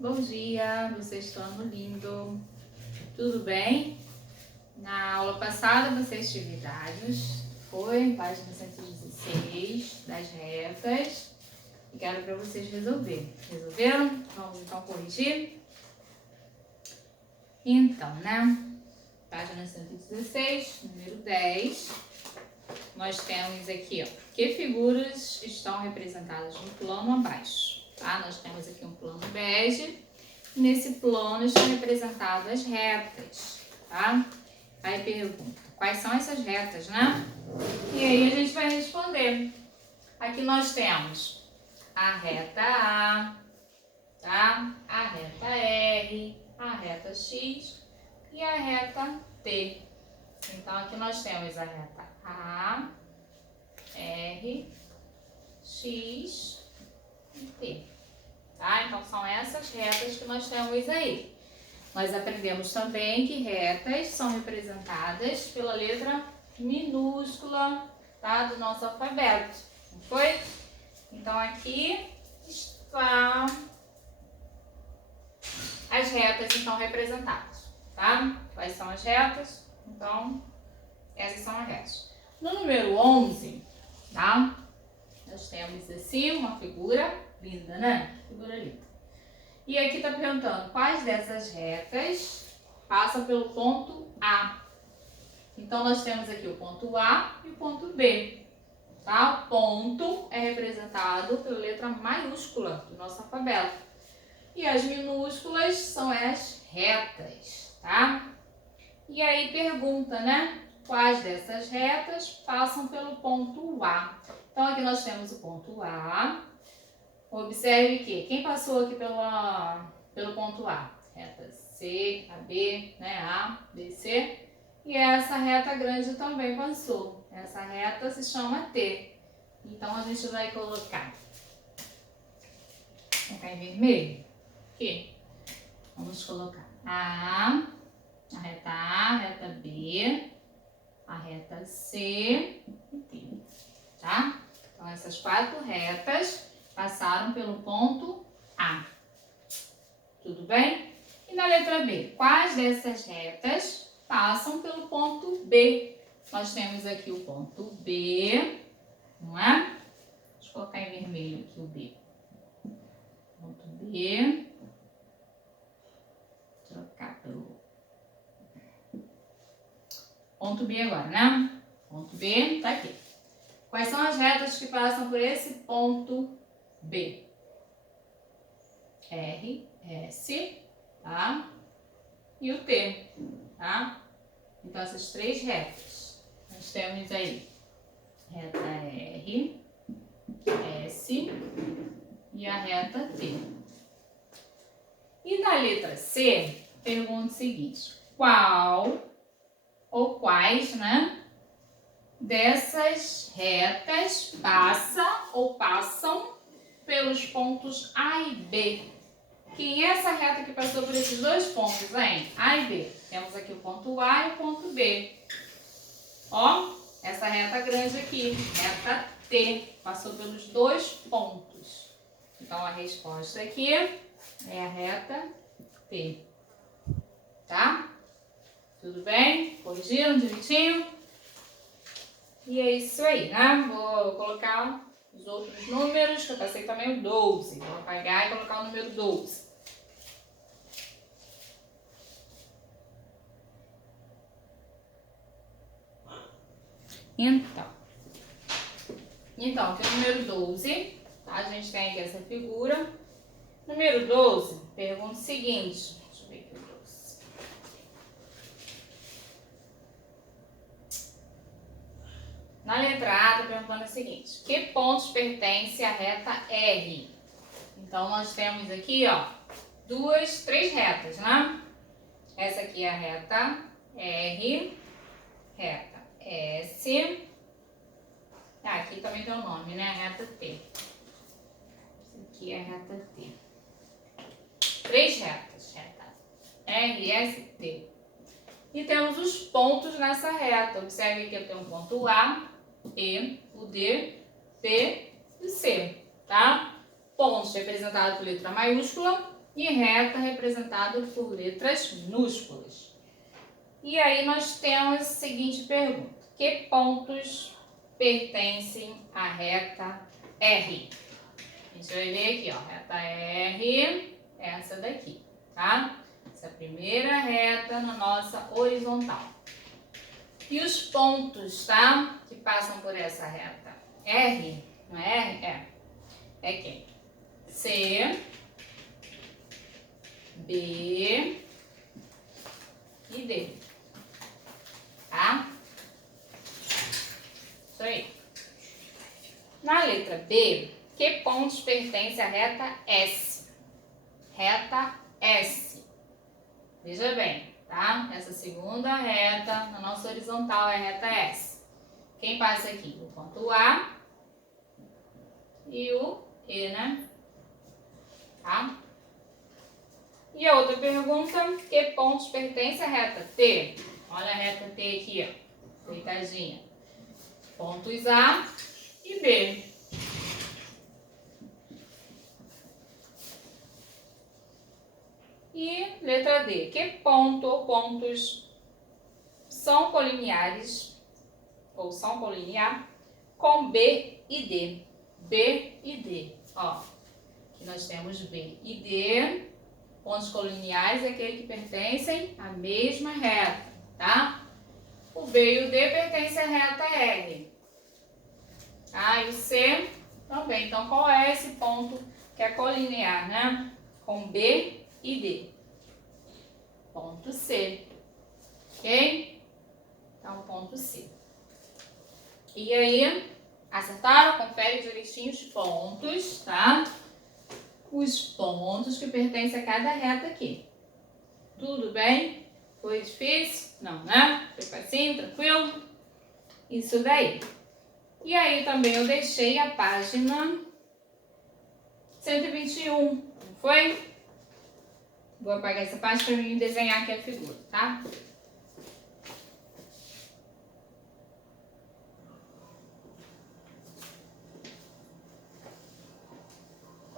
Bom dia, vocês estão no lindo. Tudo bem? Na aula passada vocês tiveram dados, foi página 116 das retas e quero para vocês resolverem. Resolveram? Vamos então corrigir? Então, né? Página 116, número 10, nós temos aqui, ó, que figuras estão representadas no plano abaixo. Tá? Nós temos aqui um plano bege. Nesse plano estão representadas as retas, tá? Aí pergunta, quais são essas retas, né? E aí a gente vai responder. Aqui nós temos a reta A, tá? A reta R, a reta X e a reta T. Então aqui nós temos a reta A, R, X e T. Tá? Então são essas retas que nós temos aí. Nós aprendemos também que retas são representadas pela letra minúscula, tá? Do nosso alfabeto, não foi? Então aqui está as retas então representadas, tá? Quais são as retas? Então essas são as retas. No número 11, tá? Nós temos assim uma figura linda, né? Figura linda. E aqui tá perguntando quais dessas retas passam pelo ponto A. Então nós temos aqui o ponto A e o ponto B. Tá? O ponto é representado pela letra maiúscula do nosso alfabeto. E as minúsculas são as retas, tá? E aí pergunta, né? Quais dessas retas passam pelo ponto A? Então aqui nós temos o ponto A. Observe que quem passou aqui pelo ponto A? Reta C, AB, né? A, B, C. E essa reta grande também passou. Essa reta se chama T. Então a gente vai colocar em vermelho. Aqui. Vamos colocar a reta A, a reta B, a reta C e T. Tá? Então essas quatro retas passaram pelo ponto A. Tudo bem? E na letra B, quais dessas retas passam pelo ponto B? Nós temos aqui o ponto B, não é? Deixa eu colocar em vermelho aqui o B. Ponto B. Trocar pelo ponto B agora, né? Ponto B tá aqui. Quais são as retas que passam por esse ponto B? R, S, tá? E o T, tá? Então, essas três retas. Nós temos aí reta R, S e a reta T. E na letra C, pergunta o seguinte: qual ou quais, né? Dessas retas passa ou passam pelos pontos A e B. Quem é essa reta que passou por esses dois pontos, hein? A e B. Temos aqui o ponto A e o ponto B. Ó, essa reta grande aqui, reta T, passou pelos dois pontos. Então a resposta aqui é a reta T. Tá? Tudo bem? Corrigiram direitinho? E é isso aí, né? Vou colocar os outros números, que eu passei também o 12. Vou apagar e colocar o número 12. Então, aqui o número 12, tá? A gente tem aqui essa figura. Número 12, pergunta o seguinte. Deixa eu ver aqui o 12. Na letra A, está perguntando o seguinte: que pontos pertencem à reta R? Então, nós temos aqui, ó, três retas, né? Essa aqui é a reta R, reta S. Ah, aqui também tem o nome, né? Reta T. Essa aqui é a reta T. Três retas, reta R, S, T. E temos os pontos nessa reta. Observe que eu tenho o ponto A, E, o D, P e o C, tá? Pontos representados por letra maiúscula, e reta representado por letras minúsculas. E aí nós temos a seguinte pergunta: que pontos pertencem à reta R? A gente vai ver aqui, ó, reta R, essa daqui, tá? Essa é a primeira reta na nossa horizontal. E os pontos, tá? Que passam por essa reta R, não é R? É quem? C, B e D, tá? Isso aí. Na letra B, que pontos pertencem à reta S? Reta S. Veja bem, tá? Essa segunda reta na nossa horizontal é a reta S. Quem passa aqui? O ponto A e o E, né? Tá? E a outra pergunta, que pontos pertencem à reta T? Olha a reta T aqui, ó, deitadinha. Pontos A e B. E letra D, que ponto ou pontos são colineares, ou são colinear, com B e D? B e D, ó. Aqui nós temos B e D. Pontos colineares é aquele que pertencem à mesma reta, tá? O B e o D pertencem à reta R. Tá? E o C também. Então, qual é esse ponto que é colinear, né? Com B e D? Ponto C. Ok? Então, ponto C. E aí, acertaram? Confere direitinho os pontos, tá? Os pontos que pertencem a cada reta aqui. Tudo bem? Foi difícil? Não, né? Foi facinho, tranquilo? Isso daí. E aí também eu deixei a página 121, não foi? Vou apagar essa página para mim desenhar aqui a figura, tá?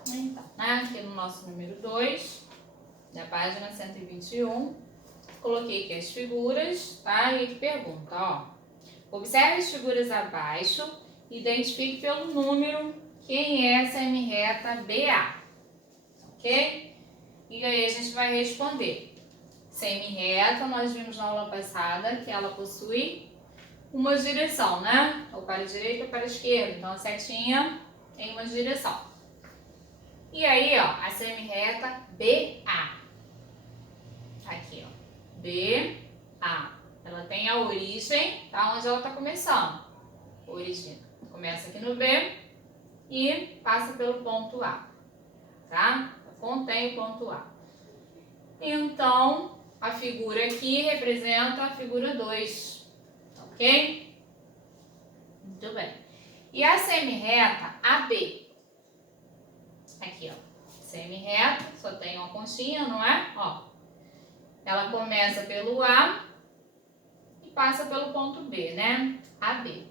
Então, né? Aqui no nosso número 2, da página 121, coloquei aqui as figuras, tá? E aqui pergunta, ó. Observe as figuras abaixo e identifique pelo número quem é essa M-reta BA, ok? E aí a gente vai responder. Semi-reta, nós vimos na aula passada que ela possui uma direção, né? Ou para a direita ou para a esquerda. Então, a setinha em uma direção. E aí, ó, a semi-reta BA. Aqui, ó. BA. Ela tem a origem, tá? Onde ela está começando. Origem. Começa aqui no B e passa pelo ponto A, tá? Contém o ponto A. Então, a figura aqui representa a figura 2, ok? Muito bem. E a semi-reta AB? Aqui, ó. Semi-reta, só tem uma conchinha, não é? Ó. Ela começa pelo A e passa pelo ponto B, né? AB.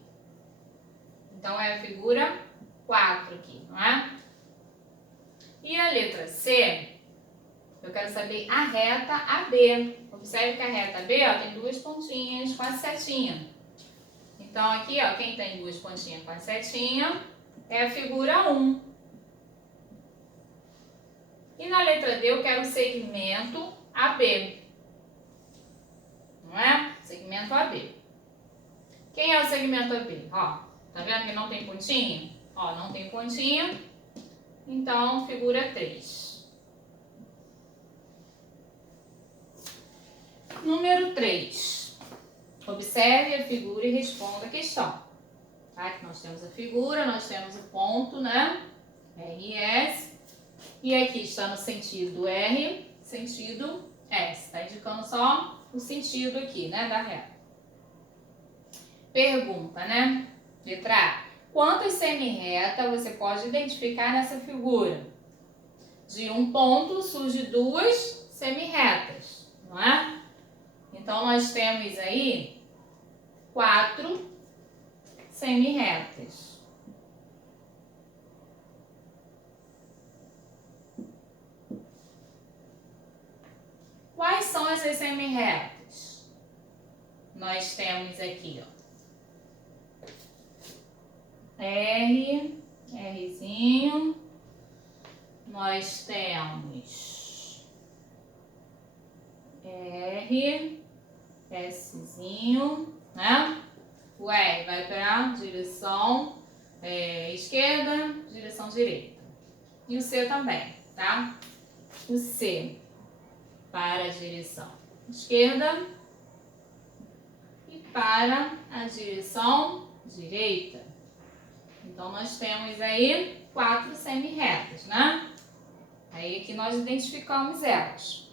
Então, é a figura 4 aqui, não é? E a letra C, eu quero saber a reta AB. Observe que a reta AB, ó, tem duas pontinhas com a setinha. Então, aqui, ó, quem tem duas pontinhas com a setinha é a figura 1. E na letra D, eu quero o segmento AB. Não é? Segmento AB. Quem é o segmento AB? Ó, tá vendo que não tem pontinha? Ó, não tem pontinha. Então, figura 3. Número 3. Observe a figura e responda a questão. Tá? Aqui nós temos a figura, nós temos o ponto, né? RS. E aqui está no sentido R, sentido S. Está indicando só o sentido aqui, né? Da reta. Pergunta, né? Letra A. Quantas semi-retas você pode identificar nessa figura? De um ponto surge duas semi-retas, não é? Então, nós temos aí 4 semi-retas. essas semi-retas? Nós temos aqui, ó, R, Rzinho, nós temos R, Szinho, né? O R vai para a direção esquerda, direção direita. E o C também, tá? O C para a direção esquerda e para a direção direita. Então, nós temos aí 4 semi-retas, né? Aí aqui nós identificamos elas.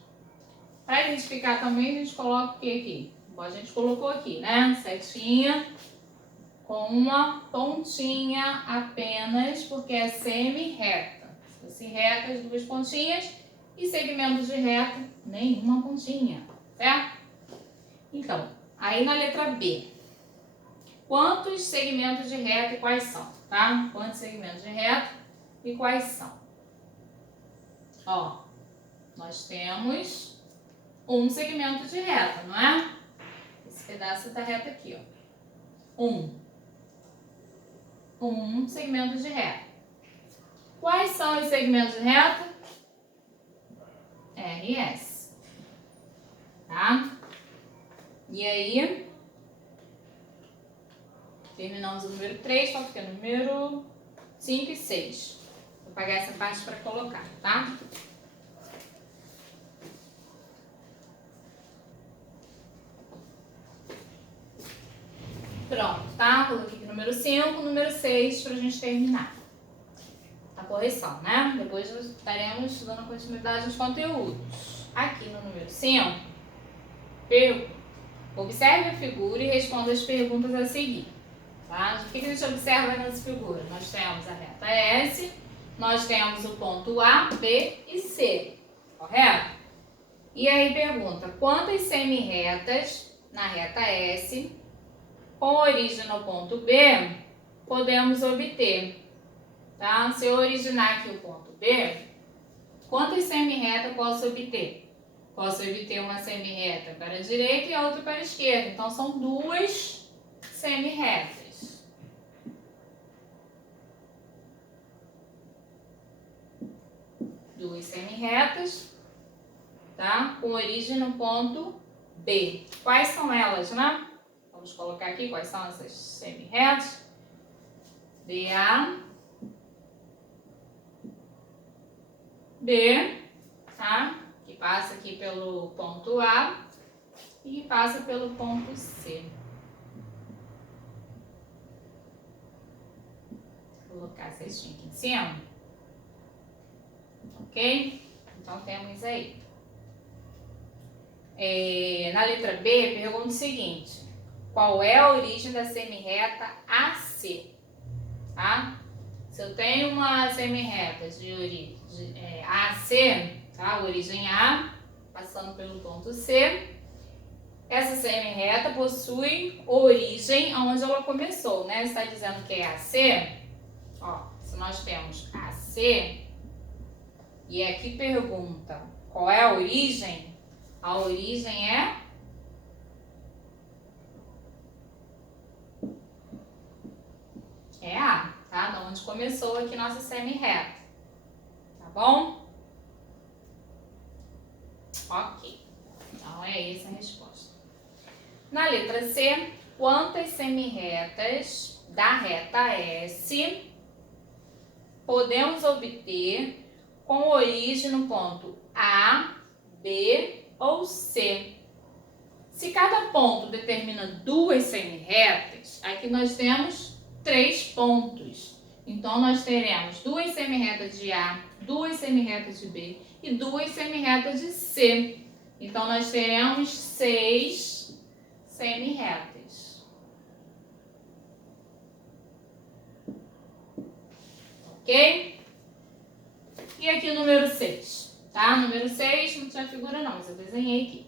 Para identificar também, a gente coloca o que aqui? Bom, a gente colocou aqui, né? Setinha com uma pontinha apenas, porque é semi-reta. Se fosse reta, as 2 pontinhas, e segmentos de reta, nenhuma pontinha, certo? Então, aí na letra B, quantos segmentos de reta e quais são, tá? Quantos segmentos de reta e quais são? Ó, nós temos um segmento de reta, não é? Esse pedaço da reta aqui, ó. Um segmento de reta. Quais são os segmentos de reta? RS. Tá? E aí, terminamos o número 3, falta o que? Número 5 e 6. Vou apagar essa parte para colocar, tá? Pronto, tá? Coloquei aqui número 5, número 6 para a gente terminar a correção, né? Depois estaremos dando continuidade aos conteúdos. Aqui no número 5, observe a figura e responda as perguntas a seguir. Tá? O que a gente observa nessa figura? Nós temos a reta S, nós temos o ponto A, B e C, correto? E aí pergunta, quantas semi-retas na reta S, com origem no ponto B, podemos obter? Tá? Se eu originar aqui o ponto B, quantas semi-retas posso obter? Posso obter uma semi-reta para a direita e a outra para a esquerda. Então, são 2 semi-retas. Duas semi-retas, tá? Com origem no ponto B. Quais são elas, né? Vamos colocar aqui quais são essas semi-retas. DA, B, tá? Que passa aqui pelo ponto A e que passa pelo ponto C. Vou colocar a cestinha aqui em cima. Ok? Então, temos aí. Na letra B, pergunta o seguinte. Qual é a origem da semi-reta AC? Tá? Se eu tenho uma semi-reta de origem AC, tá? Origem A, passando pelo ponto C, essa semi-reta possui origem onde ela começou, né? Está dizendo que é AC, ó, se nós temos AC, e aqui pergunta qual é a origem é A, tá? De onde começou aqui nossa semi-reta, tá bom? Ok, então é essa a resposta. Na letra C, quantas semi-retas da reta S podemos obter com origem no ponto A, B ou C? Se cada ponto determina 2 semi-retas, aqui nós temos 3 pontos. Então, nós teremos 2 semi-retas de A, 2 semi-retas de B e 2 semi-retas de C. Então, nós teremos 6 semi-retas. Ok? E aqui o número 6, tá? Número 6, não tinha figura não, mas eu desenhei aqui.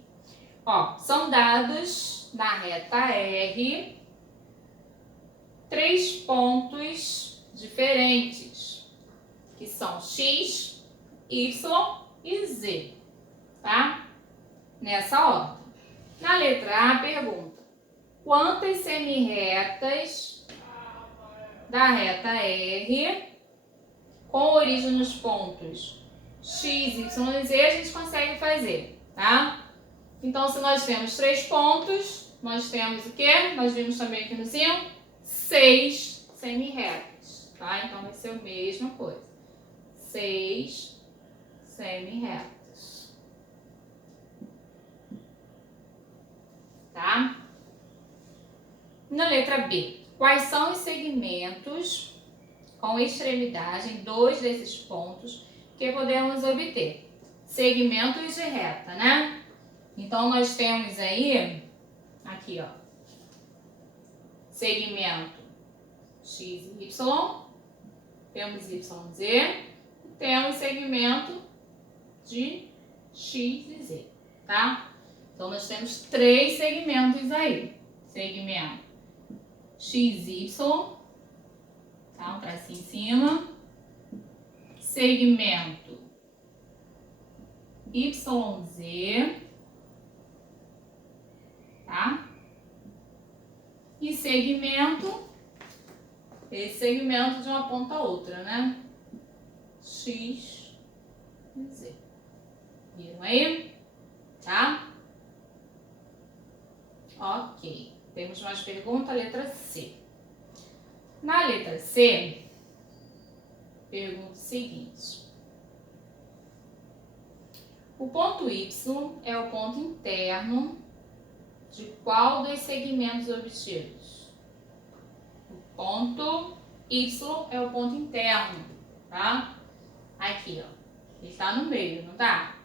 Ó, são dados na reta R 3 pontos diferentes, que são X, Y e Z, tá? nessa ordem. Na letra A, pergunta: quantas semirretas da reta R com origem nos pontos X, Y e Z a gente consegue fazer, tá? Então, se nós temos 3 pontos, nós temos o quê? Nós vimos também aqui no 5, 6 semirretas, tá? Então, vai ser a mesma coisa. 6 semirretas. Tá? Na letra B, quais são os segmentos com extremidade em 2 desses pontos que podemos obter? Segmentos de reta, né? Então, nós temos aí, aqui, ó, segmento X e Y, temos Y e Z, e temos segmento de X e Z, tá? Então, nós temos 3 segmentos aí. Segmento XY, tá? Um tracinho em cima. Segmento YZ, tá? E segmento, esse segmento de uma ponta a outra, né? X e Z. Viram aí? Tá? Ok. Temos mais pergunta, letra C. Na letra C, pergunta o seguinte: o ponto Y é o ponto interno de qual dos segmentos obtidos? O ponto Y é o ponto interno, tá? Aqui, ó. Ele está no meio, não tá?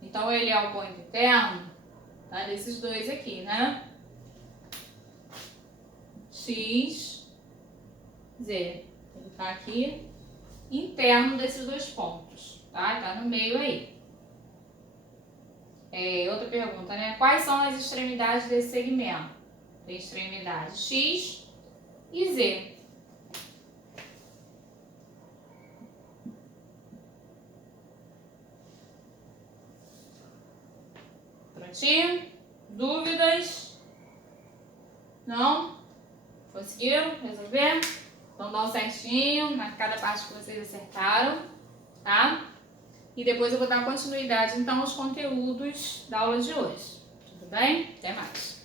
Então, ele é o ponto interno, tá? Desses dois aqui, né? X, Z. Ele tá aqui, interno desses 2 pontos, tá? Tá no meio aí. Outra pergunta, né? Quais são as extremidades desse segmento? Tem extremidade X e Z. Prontinho? Dúvidas? Não? Conseguiram resolver? Então dá um certinho na cada parte que vocês acertaram, tá? E depois eu vou dar continuidade então aos conteúdos da aula de hoje. Tudo bem? Até mais!